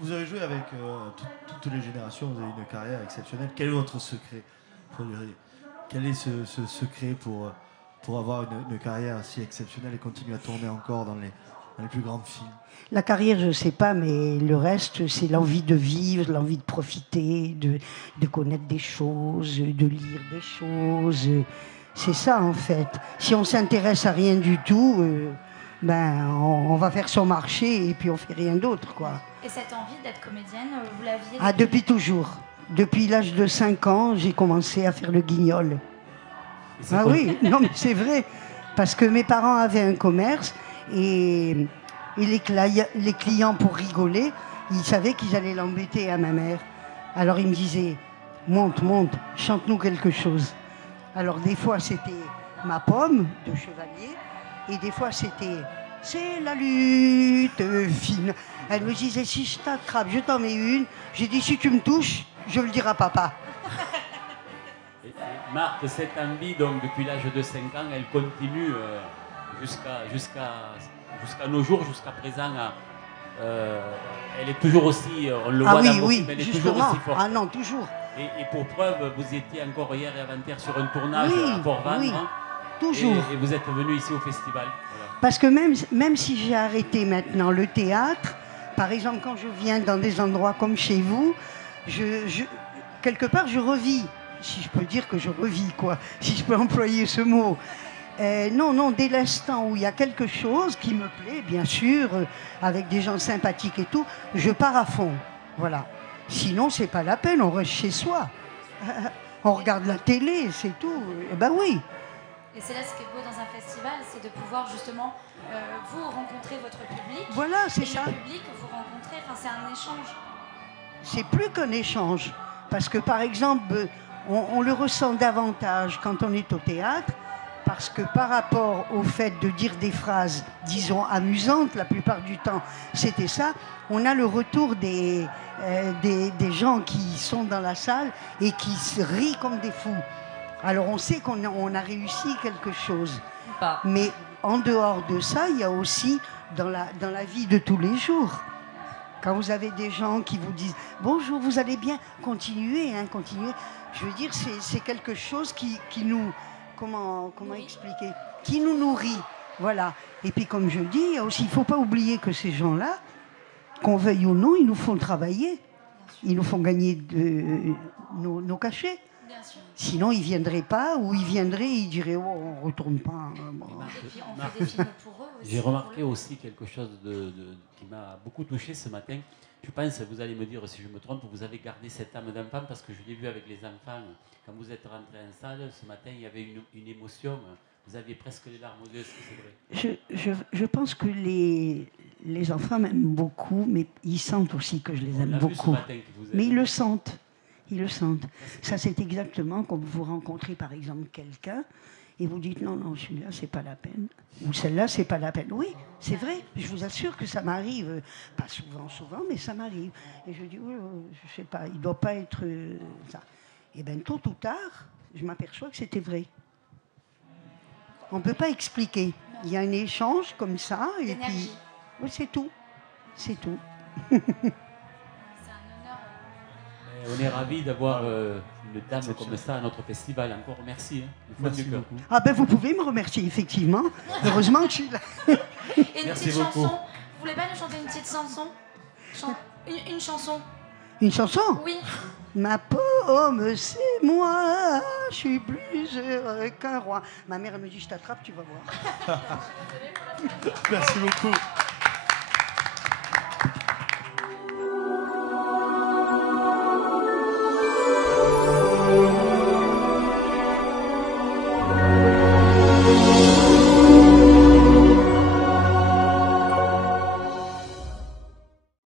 Vous avez joué avec toutes les générations, vous avez une carrière exceptionnelle. Quel est votre secret? Quel est ce secret pour avoir une carrière si exceptionnelle et continuer à tourner encore dans les plus grands films? La carrière, je ne sais pas, mais le reste, c'est l'envie de vivre, l'envie de profiter, de connaître des choses, de lire des choses. C'est ça, en fait. Si on s'intéresse à rien du tout, on va faire son marché et puis on fait rien d'autre, quoi. Et cette envie d'être comédienne, vous l'aviez... Ah, depuis toujours. Depuis l'âge de 5 ans, j'ai commencé à faire le guignol. Ah oui, non mais c'est vrai. Parce que mes parents avaient un commerce et les clients, pour rigoler, ils savaient qu'ils allaient l'embêter à ma mère. Alors ils me disaient, monte, chante-nous quelque chose. Alors des fois c'était Ma pomme de Chevalier et des fois c'était C'est la lutte fine. Elle me disait, si je t'attrape, je t'en mets une. J'ai dit, si tu me touches, je le dirai à papa. Et Marthe, cette envie, donc, depuis l'âge de 5 ans, elle continue jusqu'à nos jours, jusqu'à présent. Elle est toujours aussi, on le voit dans vos films, elle est toujours aussi forte. Ah non, toujours. Et pour preuve, vous étiez encore hier et avant-hier sur un tournage à Port-Vendre. Oui, toujours. Et vous êtes venu ici au festival. Voilà. Parce que même si j'ai arrêté maintenant le théâtre, par exemple, quand je viens dans des endroits comme chez vous, quelque part, je revis. Si je peux dire que je revis, quoi. Si je peux employer ce mot. Non, dès l'instant où il y a quelque chose qui me plaît, bien sûr, avec des gens sympathiques et tout, je pars à fond. Voilà. Sinon, c'est pas la peine, on reste chez soi. On regarde la télé, c'est tout. Eh ben oui. Et c'est là ce qui est beau dans un festival, c'est de pouvoir justement vous rencontrer votre public. Voilà, c'est ça. Et le public vous rencontrer, enfin, c'est un échange. C'est plus qu'un échange. Parce que, par exemple, on le ressent davantage quand on est au théâtre, parce que par rapport au fait de dire des phrases, disons, amusantes, la plupart du temps, c'était ça, on a le retour des gens qui sont dans la salle et qui se rient comme des fous. Alors on sait qu'on a réussi quelque chose. Mais en dehors de ça, il y a aussi dans la vie de tous les jours. Quand vous avez des gens qui vous disent « Bonjour, vous allez bien ?» Continuez, continuez. Je veux dire, c'est quelque chose qui nous... Comment expliquer? Qui nous nourrit. Voilà. Et puis comme je dis, il ne faut pas oublier que ces gens-là, qu'on veuille ou non, ils nous font travailler. Ils nous font gagner nos cachets. Sinon, ils ne viendraient pas, ou ils viendraient et ils diraient « Oh, on ne retourne pas. » Et puis on fait des films pour eux aussi. J'ai remarqué aussi quelque chose qui m'a beaucoup touché ce matin. Je pense, vous allez me dire si je me trompe, vous avez gardé cette âme d'enfant parce que je l'ai vu avec les enfants. Quand vous êtes rentré en salle, ce matin, il y avait une émotion. Vous aviez presque les larmes aux yeux, c'est vrai. Je pense que les enfants m'aiment beaucoup, mais ils sentent aussi que je les aime beaucoup. Mais ils le sentent. Ils le sentent. Ça, c'est exactement comme vous rencontrez, par exemple, quelqu'un et vous dites non, celui-là, c'est pas la peine. Ou celle-là, c'est pas la peine. Oui, c'est vrai. Je vous assure que ça m'arrive. Pas souvent, mais ça m'arrive. Et je dis, je sais pas, il doit pas être ça. Et bien, tôt ou tard, je m'aperçois que c'était vrai. On ne peut pas expliquer. Il y a un échange comme ça, et puis... Oui, c'est tout. C'est tout. C'est un honneur. On est ravis d'avoir une dame comme ça à notre festival. Encore merci. Merci beaucoup. Ah ben, vous pouvez me remercier, effectivement. Heureusement que je suis là. Et une merci petite beaucoup. chanson. Vous voulez pas nous chanter une petite chanson? Une chanson. Une chanson? Oui. Ma pomme, c'est moi, je suis plus heureux qu'un roi. Ma mère, elle me dit, je t'attrape, tu vas voir. Merci beaucoup.